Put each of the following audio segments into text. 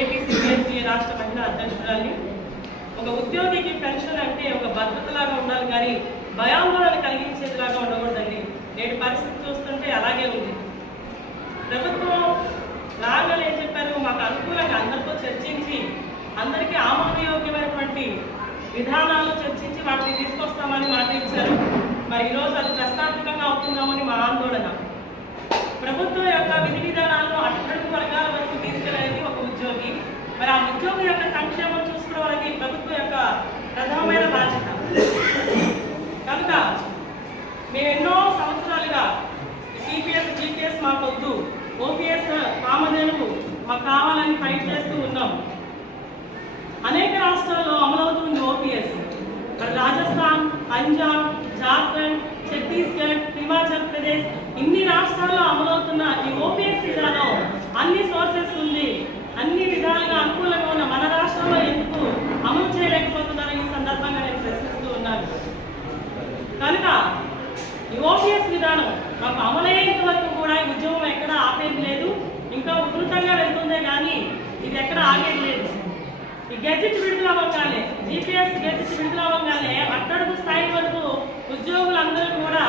APCSC రాష్ట్ర మహిళా అధ్యక్షురాలి. ఒక ఉద్యోగికి పెన్షన్ అంటే ఒక భద్రతలాగా ఉండాలి కానీ భయాందోళన కలిగించేదిలాగా ఉండకూడదండి. నేటి పరిస్థితి చూస్తుంటే అలాగే ఉంది. ప్రభుత్వం రాగానే ఏం చెప్పారు? మాకు అనుకూలంగా అందరితో చర్చించి అందరికీ ఆమోదయోగ్యమైనటువంటి విధానాలు చర్చించి వాటిని తీసుకొస్తామని మాట ఇచ్చారు. మరి ఈరోజు అది ప్రశ్నార్థకంగా అవుతుందామని మా ఆందోళన. ప్రభుత్వం యొక్క విధి విధానాలను అట్టడుగు వర్గాల వరకు తీసుకెళ్ళేది ఒక ఉద్యోగి మరి ఆ ఉద్యోగి యొక్క సంక్షేమం చూసుకోవడానికి ప్రభుత్వం యొక్క ప్రధానమైన బాధ్యత. కనుక మేము ఎన్నో సంవత్సరాలుగా సిపిఎస్ జీపీఎస్ వద్దు. ఓపీఎస్ కామధేనువు మాకు కావాలని ఫైట్ చేస్తూ ఉన్నాం. అనేక రాష్ట్రాల్లో అమలవుతుంది ఓపీఎస్ మరి రాజస్థాన్ పంజాబ్ జార్ఖండ్ ఛత్తీస్గఢ్ హిమాచల్ ప్రదేశ్ ఇన్ని రాష్ట్రాల్లో అమలవుతున్న ఈ ఓపీఎస్ విధానం అన్ని కనుక యుఓపిఎస్ విధానం మాకు అమలయ్యేంత వరకు కూడా ఈ ఉద్యోగం ఎక్కడ ఆపేది లేదు. ఇంకా ఉధృతంగా వెళ్తుందే కానీ ఇది ఎక్కడ ఆగేది లేదు. ఈ గెజెట్ విడుదల అవ్వగానే జీపీఎస్ గెజెట్ విడుదల అవ్వగానే అట్టడుగు స్థాయి వరకు ఉద్యోగులందరూ కూడా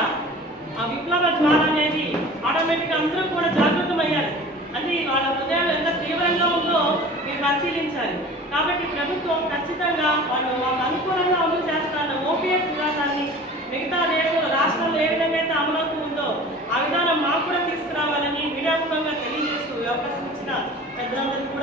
ఆ విప్లవ జ్వాల అనేది ఆటోమేటిక్ అందరూ కూడా జాగృతమయ్యారు అంటే వాళ్ళ హృదయాలు ఎంత తీవ్రంగా ఉందో మీరు పరిశీలించాలి. కాబట్టి ప్రభుత్వం ఖచ్చితంగా వాళ్ళు Gracias.